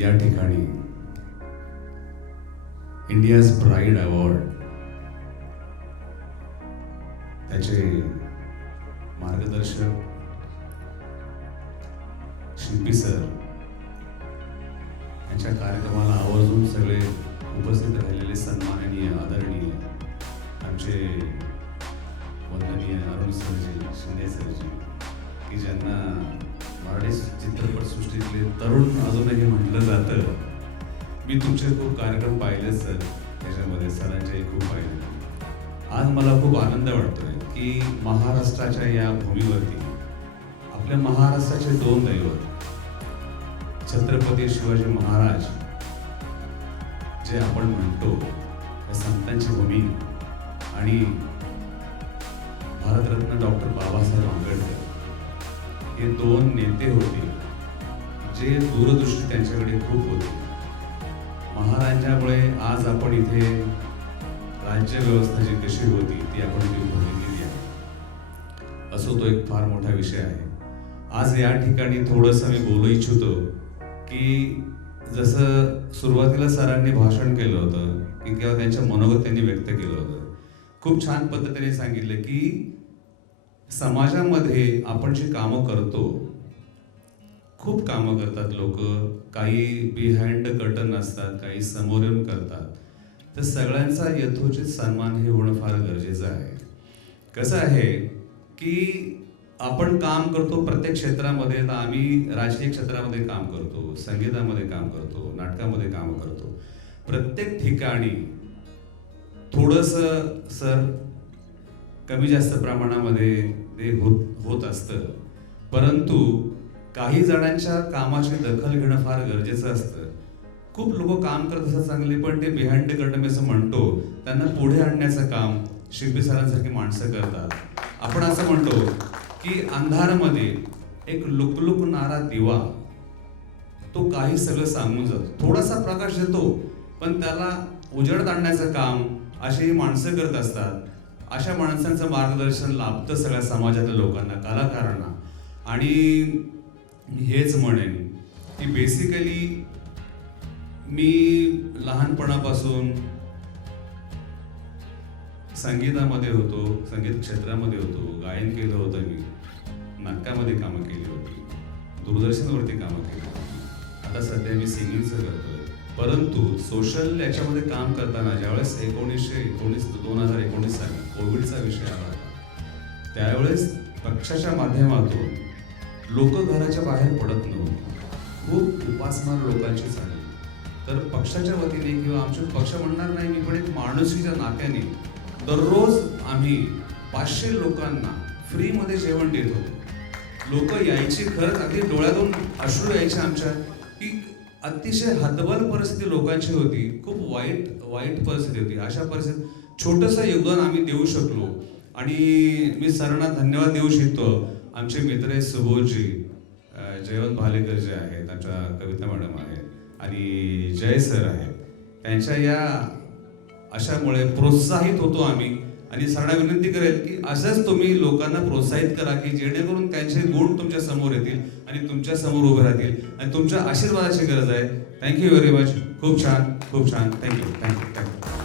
या ठिकाणी India's pride award त्याचे मार्गदर्शक शिल्पी सर यांच्या कार्यक्रमाला आवर्जून सगळे उपस्थित राहिलेले सन्माननीय आदरणीय आमचे वंदनीय अरुण सरजी, शिंदे सरजी, की ज्यांना मराठी चित्रपटसृष्टीतले तरुण अजूनही म्हटलं जातं. मी तुमचे खूप कार्यक्रम पाहिले सर, त्याच्यामध्ये सरांचेही खूप पाहिले. आज मला खूप आनंद वाटतोय की महाराष्ट्राच्या या भूमीवरती आपल्या महाराष्ट्राचे दोन दैवत छत्रपती शिवाजी महाराज जे आपण म्हणतो या संतांची भूमी आणि भारतरत्न डॉक्टर बाबासाहेब आंबेडकर हे दोन नेते होते जे दूरदृष्टी त्यांच्याकडे खूप होती. महाराजांमुळे आज आपण इथे राज्यव्यवस्था जी कशी होती ती आपण इथे बघितलेली आहे. असो तो एक फार मोठा विषय आहे. आज या ठिकाणी थोडंसं मी बोलू इच्छितो की जसं सुरुवातीला सरांनी भाषण केलं होतं की किंवा त्यांच्या मनोगत त्यांनी व्यक्त केलं होतं, खूप छान पद्धतीने सांगितलं की समाजामध्ये आपण जी कामं करतो, खूप कामं करतात लोक, काही बिहाइंड कर्टन असतात, काही समोर येऊन करतात. तर सगळ्यांचा यथोचित सन्मान हे होणं फार गरजेचं आहे. कसं आहे की आपण काम करतो प्रत्येक क्षेत्रामध्ये. तर आम्ही राजकीय क्षेत्रामध्ये काम करतो, संगीतामध्ये काम करतो, नाटकामध्ये काम करतो. प्रत्येक ठिकाणी थोडंसं सर कमी जास्त प्रमाणामध्ये ते होत असतं. परंतु काही जणांच्या कामाची दखल घेणं फार गरजेचं असतं. खूप लोक काम करत असतात चांगले, पण ते बिहाइंड कर्टन असं म्हणतो त्यांना पुढे आणण्याचं काम शिल्पी सरांसारखी माणसं करतात. आपण असं म्हणतो की अंधारामध्ये एक लुकलुकणारा दिवा, तो काही सगळं सांगून जातो, थोडासा प्रकाश देतो, पण त्याला उजेडात आणण्याचं काम अशी माणसं करत असतात. अशा माणसांचं मार्गदर्शन लाभतं सगळ्या समाजातल्या लोकांना, कलाकारांना. आणि हेच म्हणेन की बेसिकली मी लहानपणापासून संगीतामध्ये होतो, संगीत क्षेत्रामध्ये होतो, गायन केलं होतं, मी नाटकामध्ये कामं केली होती, दूरदर्शनवरती कामं केली होती. आता सध्या मी सिंगिंगचं करतोय. परंतु सोशल याच्यामध्ये काम करताना ज्यावेळेस 2019 साली कोविडचा विषय आला होता, त्यावेळेस पक्षाच्या माध्यमातून लोक घराच्या बाहेर पडत नव्हते. खूप उपासमार लोकांची झाली. तर पक्षाच्या वतीने किंवा आमचे पक्ष म्हणणार नाही मी, पण एक माणुसकीच्या नात्याने दररोज आम्ही 500 लोकांना फ्रीमध्ये जेवण देत होतो. लोक यायची, खरंच अगदी डोळ्यातून अश्रू यायचे आमच्या, की अतिशय हतबल परिस्थिती लोकांची होती, खूप वाईट परिस्थिती होती. अशा परिस्थितीत छोटंसं योगदान आम्ही देऊ शकलो. आणि मी सरांना धन्यवाद देऊ शकतो. आमचे मित्र आहेत सुबोधजी, जयवंत भालेकर जे आहेत, आमच्या कविता मॅडम आहेत, आणि जय सर आहेत. त्यांच्या या अशामुळे प्रोत्साहित होतो आम्ही. आणि सरांना विनंती करेल की असंच तुम्ही लोकांना प्रोत्साहित करा की जेणेकरून त्यांचे गुण तुमच्या समोर येतील आणि तुमच्या समोर उभे राहतील. आणि तुमच्या आशीर्वादाची गरज आहे. Thank you very much. खूप छान. थँक्यू.